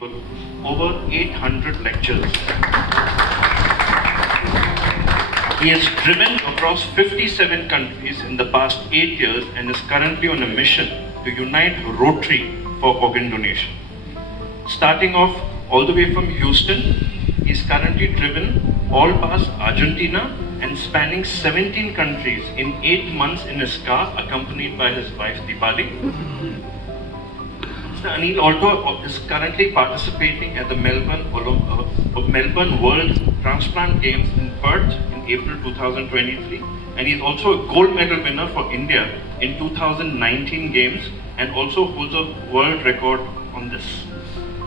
over 800 lectures. He has driven across 57 countries in the past 8 years and is currently on a mission to unite Rotary for organ donation. Starting off all the way from Houston, he's currently driven all past Argentina and spanning 17 countries in 8 months in his car, accompanied by his wife Deepali. Mr. Anil Alto is currently participating at the Melbourne World Transplant Games in Perth in April 2023, and he's also a gold medal winner for India in 2019 Games and also holds a world record on this.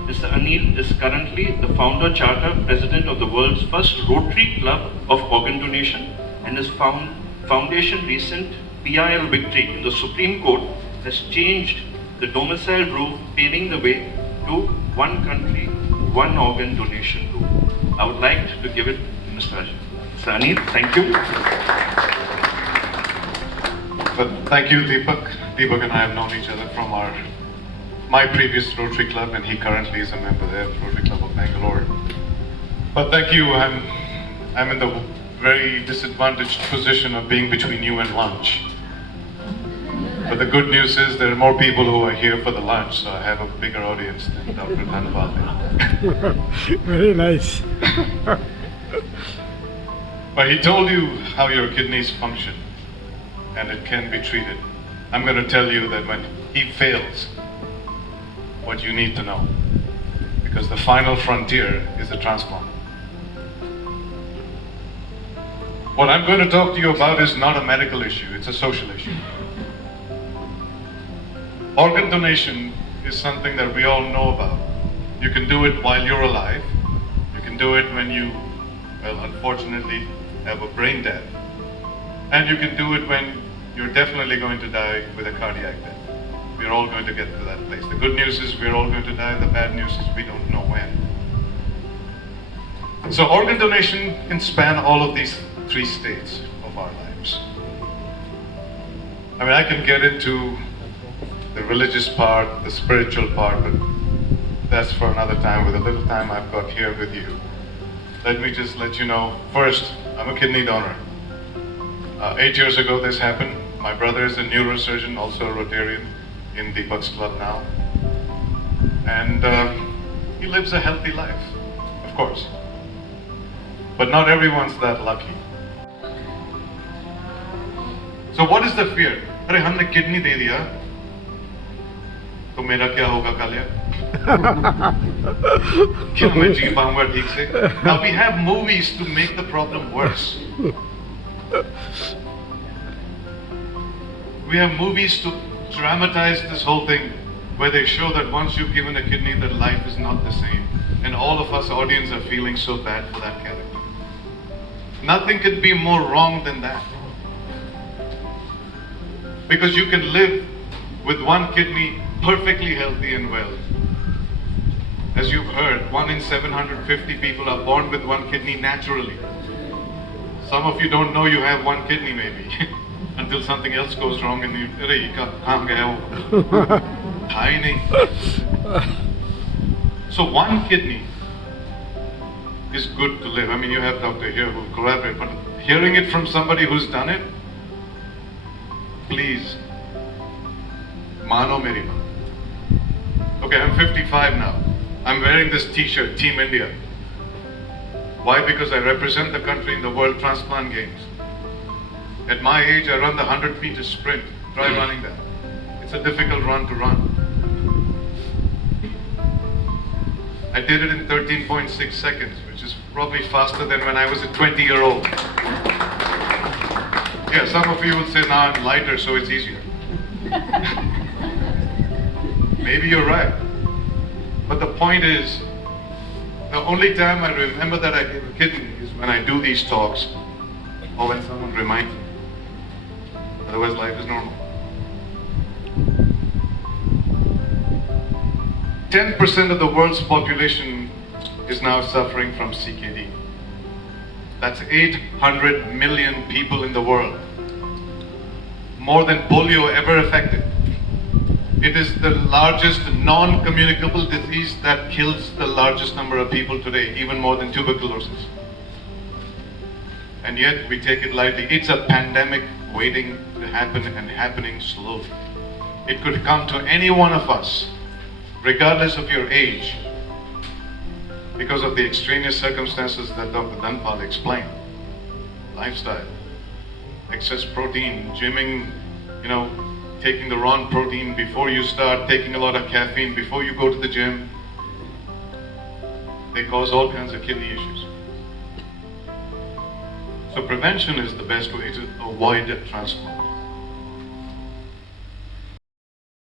Mr. Anil is currently the founder charter president of the world's first Rotary Club of Organ Donation, and his foundation recent PIL victory in the Supreme Court has changed the domicile rule, paving the way to one country, one organ donation rule. I would like to give it to Mr. Anil. Thank you. But thank you, Deepak. Deepak and I have known each other from my previous Rotary Club, and he currently is a member there, Rotary Club of Bangalore. But thank you. I'm in the very disadvantaged position of being between you and lunch. But the good news is there are more people who are here for the lunch, so I have a bigger audience than Dr. Dhanabal. Very nice. But he told you how your kidneys function, and it can be treated. I'm going to tell you that when he fails, what you need to know, because the final frontier is a transplant. What I'm going to talk to you about is not a medical issue, it's a social issue. Organ donation is something that we all know about. You can do it while you're alive. You can do it when you, well, unfortunately, have a brain death. And you can do it when you're definitely going to die with a cardiac death. We're all going to get to that place. The good news is we're all going to die. The bad news is we don't know when. So organ donation can span all of these 3 states of our lives. I mean, I can get into the religious part, the spiritual part, but that's for another time. With the little time I've got here with you, let me just let you know, first, I'm a kidney donor. 8 years ago this happened. My brother is a neurosurgeon, also a Rotarian in Deepak's club now. And he lives a healthy life, of course. But not everyone's that lucky. So what is the fear? अरे हमने kidney दे दिया तो मेरा क्या होगा कालिया? क्या मैं जी पाऊंगा ठीक से? Now we have movies to make the problem worse. We have movies to dramatize this whole thing, where they show that once you've given a kidney, that life is not the same, and all of us audience are feeling so bad for that character. Nothing could be more wrong than that, because you can live with one kidney perfectly healthy and well. As you've heard, 1 in 750 people are born with one kidney naturally. Some of you don't know you have one kidney maybe until something else goes wrong and you tiny. So one kidney is good to live. I mean, you have doctor here who collaborate, but hearing it from somebody who's done it, please, mano meri baat. Okay, I'm 55 now. I'm wearing this t-shirt, Team India. Why? Because I represent the country in the World Transplant Games. At my age, I run the 100-meter sprint. Try running that. It's a difficult run to run. I did it in 13.6 seconds, which is probably faster than when I was a 20-year-old. Yeah, some of you will say, now I'm lighter, so it's easier. Maybe you're right. But the point is, the only time I remember that I gave a kidney is when I do these talks or when someone reminds me. Otherwise, life is normal. 10% of the world's population is now suffering from CKD. That's 800 million people in the world. More than polio ever affected. It is the largest non-communicable disease that kills the largest number of people today, even more than tuberculosis. And yet we take it lightly. It's a pandemic waiting to happen and happening slowly. It could come to any one of us, regardless of your age, because of the extraneous circumstances that Dr. Dhanpal explained. Lifestyle, excess protein, gymming, taking the wrong protein before you start, taking a lot of caffeine before you go to the gym. They cause all kinds of kidney issues. So prevention is the best way to avoid transplant.